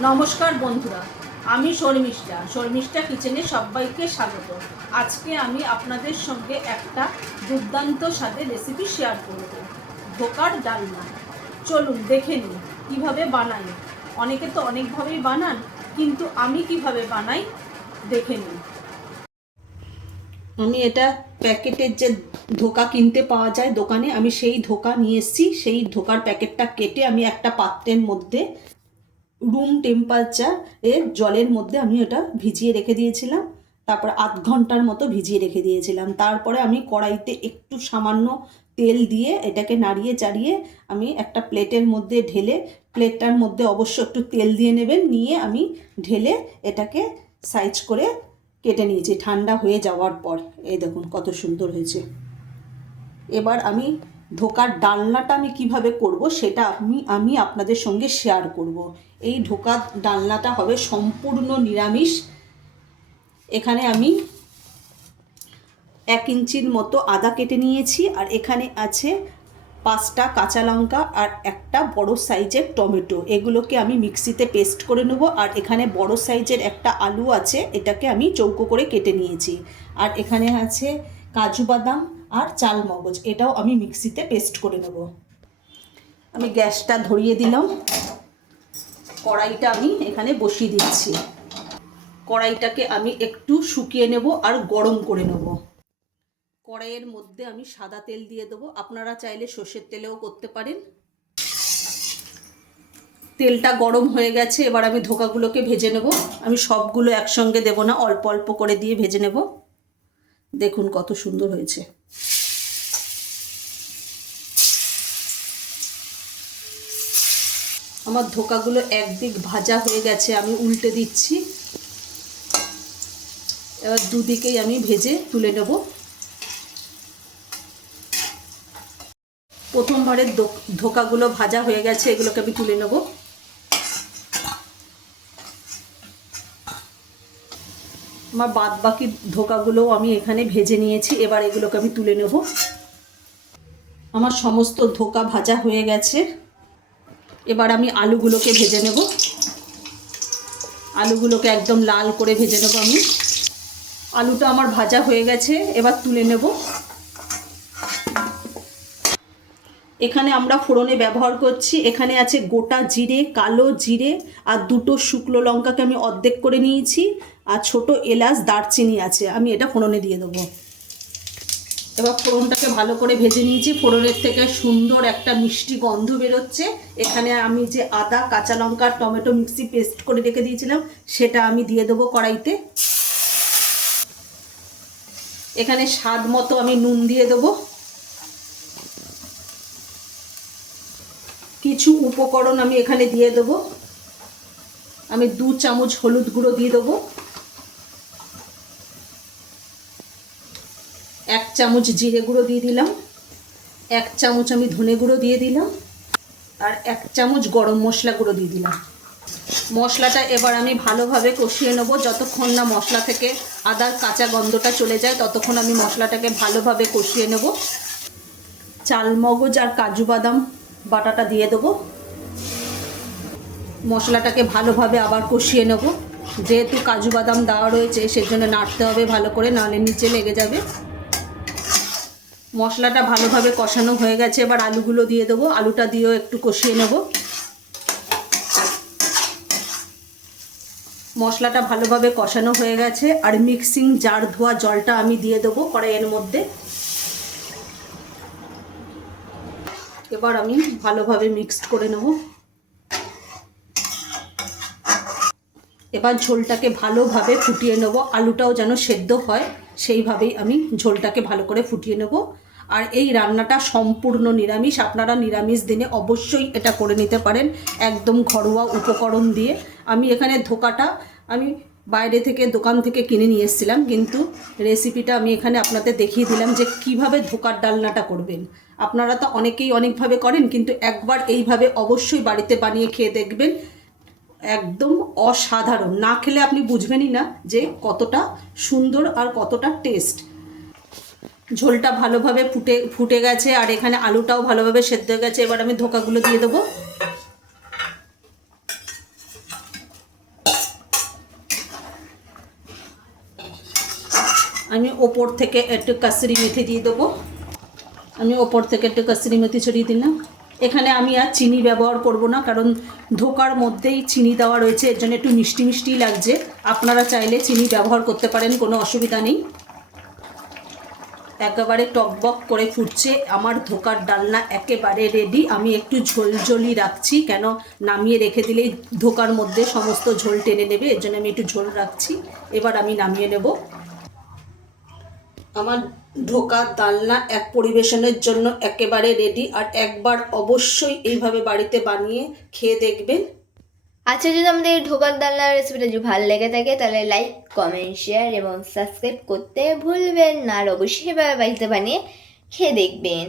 নমস্কার বন্ধুরা, আমি শর্মিষ্ঠা কিচেনে সবাইকে স্বাগত। আজকে আমি আপনাদের সঙ্গে একটা দুর্দান্ত স্বাদের রেসিপি শেয়ার করব, ধোকার ডালনা। চলুন দেখে নিই কীভাবে বানাই। অনেকে তো অনেকভাবেই বানান, কিন্তু আমি কিভাবে বানাই দেখে নিই। আমি এটা প্যাকেটের যে ধোকা কিনতে পাওয়া যায় দোকানে, আমি সেই ধোকা নিয়ে এসেছি। সেই ধোকার প্যাকেটটা কেটে আমি একটা পাত্রের মধ্যে রুম টেম্পারেচার জলের মধ্যে আমি ওটা ভিজিয়ে রেখে দিয়েছিলাম। তারপর আধ ঘন্টার মতো ভিজিয়ে রেখে দিয়েছিলাম। তারপরে আমি কড়াইতে একটু সামান্য তেল দিয়ে এটাকে নাড়িয়ে চাড়িয়ে আমি একটা প্লেটের মধ্যে ঢেলে, প্লেটটার মধ্যে অবশ্য একটু তেল দিয়ে নেবেন, নিয়ে আমি ঢেলে এটাকে সাইজ করে কেটে নিয়েছি ঠান্ডা হয়ে যাওয়ার পর। এই দেখুন কত সুন্দর হয়েছে। এবার আমি ধোকার ডালনাটা আমি কিভাবে করব সেটা আমি আপনাদের সঙ্গে শেয়ার করব। এই ধোকার ডালনাটা হবে সম্পূর্ণ নিরামিষ। এখানে আমি 1 ইঞ্চির মতো আদা কেটে নিয়েছি, আর এখানে আছে 5টা কাঁচা লঙ্কা আর একটা বড় সাইজের টমেটো। এগুলোকে আমি মিক্সিতে পেস্ট করে নেব। আর এখানে বড় সাইজের একটা আলু আছে, এটাকে আমি চৌকো করে কেটে নিয়েছি। আর এখানে আছে কাজু বাদাম আর চাল মগজ, এটাও আমি মিক্সিতে পেস্ট করে নেব। আমি গ্যাসটা ধরিয়ে দিলাম, কড়াইটা আমি এখানে বসিয়ে দিচ্ছি। কড়াইটাকে আমি একটু শুকিয়ে নেব আর গরম করে নেব। কড়াইয়ের মধ্যে আমি সাদা তেল দিয়ে দেবো, আপনারা চাইলে সর্ষের তেলেও করতে পারেন। তেলটা গরম হয়ে গেছে, এবার আমি ধোকাগুলোকে ভেজে নেব। আমি সবগুলো একসঙ্গে দেব না, অল্প অল্প করে দিয়ে ভেজে নেব। দেখুন কত সুন্দর হয়েছে। আমার ধোকাগুলো একদিক ভাজা হয়ে গেছে, আমি উল্টে দিচ্ছি। এবার দুদিকেই আমি ভেজে তুলে নেব। প্রথমবারের ধোকাগুলো ভাজা হয়ে গেছে, এগুলোকে আমি তুলে নেব। আমার বাদ বাকি ধোকাগুলোও আমি এখানে ভেজে নিয়েছি, এবার এগুলোকে আমি তুলে নেব। আমার সমস্ত ধোকা ভাজা হয়ে গেছে, এবার আমি আলুগুলোকে ভেজে নেব। আলুগুলোকে একদম লাল করে ভেজে নেব আমি। আলুটা আমার ভাজা হয়ে গেছে, এবার তুলে নেব। এখানে আমরা ফোড়নে ব্যবহার করছি, এখানে আছে গোটা জিরে, কালো জিরে আর 2টো শুকনো লঙ্কাকে আমি অর্ধেক করে নিয়েছি, আর ছোট এলাচ দারচিনি আছে, আমি এটা ফোড়নে দিয়ে দেবো। এবার ফোড়নটাকে ভালো করে ভেজে নিয়েছি, ফোড়নের থেকে সুন্দর একটা মিষ্টি গন্ধ বেরোচ্ছে। এখানে আমি যে আদা, কাঁচা লঙ্কা, টমেটো মিক্সি পেস্ট করে রেখে দিয়েছিলাম সেটা আমি দিয়ে দেবো কড়াইতে। এখানে স্বাদ মতো আমি নুন দিয়ে দেবো। কিছু উপকরণ আমি এখানে দিয়ে দেবো। আমি 2 চামচ হলুদ গুঁড়ো দিয়ে দেবো, 1 চামচ জিরে গুঁড়ো দিয়ে দিলাম, 1 চামচ আমি ধনে গুঁড়ো দিয়ে দিলাম, আর 1 চামচ গরম মশলা গুঁড়ো দিয়ে দিলাম। মশলাটা এবার আমি ভালোভাবে কষিয়ে নেব। যতক্ষণ না মশলা থেকে আদার কাঁচা গন্ধটা চলে যায় ততক্ষণ আমি মশলাটাকে ভালোভাবে কষিয়ে নেব। চাল মগজ আর কাজু বাদাম বাটাটা দিয়ে দেবো। মশলাটাকে ভালোভাবে আবার কষিয়ে নেব। যেহেতু কাজু বাদাম দেওয়া রয়েছে সেজন্য নাড়তে হবে ভালো করে, নাহলে নিচে লেগে যাবে। মশলাটা ভালোভাবে কষানো হয়ে গেছে, এবার আলুগুলো দিয়ে দেবো। আলুটা দিয়েও একটু কষিয়ে নেব। মশলাটা ভালোভাবে কষানো হয়ে গেছে, আর মিক্সিং জার ধোয়া জলটা আমি দিয়ে দেবো কড়াইয়ের মধ্যে। এবার আমি ভালোভাবে মিক্স করে নেব। এবার ঝোলটাকে ভালোভাবে ফুটিয়ে নেব। আলুটাও যেন সেদ্ধ হয় সেইভাবেই আমি ঝোলটাকে ভালো করে ফুটিয়ে নেব। আর এই রান্নাটা সম্পূর্ণ নিরামিষ, আপনারা নিরামিষ দিনে অবশ্যই এটা করে নিতে পারেন, একদম ঘরোয়া উপকরণ দিয়ে। আমি এখানে ধোকাটা আমি বাইরে থেকে দোকান থেকে কিনে নিয়ে এসেছিলাম, কিন্তু রেসিপিটা আমি এখানে আপনাদের দেখিয়ে দিলাম যে কিভাবে ধোকার ডালনাটা করবেন। আপনারা তো অনেকেই অনেকভাবে করেন, কিন্তু একবার এইভাবে অবশ্যই বাড়িতে বানিয়ে খেয়ে দেখবেন, একদম অসাধারণ। না খেলে আপনি বুঝবেনই না যে কতটা সুন্দর আর কতটা টেস্ট। ঝোলটা ভালোভাবে ফুটে গেছে, আর এখানে আলুটাও ভালোভাবে সেদ্ধ হয়ে গেছে। এবার আমি ধোকাগুলো দিয়ে দেবো। আমি ওপর থেকে একটু কাসুরি মেথি দিয়ে দেবো। আমি ওপর থেকে একটু কাসুরি মেথি ছড়িয়ে দিলাম। এখানে আমি আর চিনি ব্যবহার করব না, কারণ ধোকার মধ্যেই চিনি দেওয়া রয়েছে, এর জন্য একটু মিষ্টি মিষ্টি লাগছে। আপনারা চাইলে চিনি ব্যবহার করতে পারেন, কোনো অসুবিধা নেই। একেবারে টকবক করে ফুটছে, আমার ধোকার ডালনা একেবারে রেডি। আমি একটু ঝোলঝোলি রাখছি, কেন নামিয়ে রেখে দিলেই ধোকার মধ্যে সমস্ত ঝোল টেনে নেবে, এর জন্য আমি একটু ঝোল রাখছি। এবার আমি নামিয়ে নেব। আমার ধোকার ডালনা এক পরিবেশনের জন্য একেবারে রেডি। আর একবার অবশ্যই এইভাবে বাড়িতে বানিয়ে খেয়ে দেখবেন। আচ্ছা, যদি আমাদের ঢোকার ডালনার রেসিপিটা যদি ভালো লেগে থাকে তাহলে লাইক, কমেন্ট, শেয়ার এবং সাবস্ক্রাইব করতে ভুলবেন না। আর অবশ্যই এভাবে বাড়িতে বানিয়ে খেয়ে দেখবেন।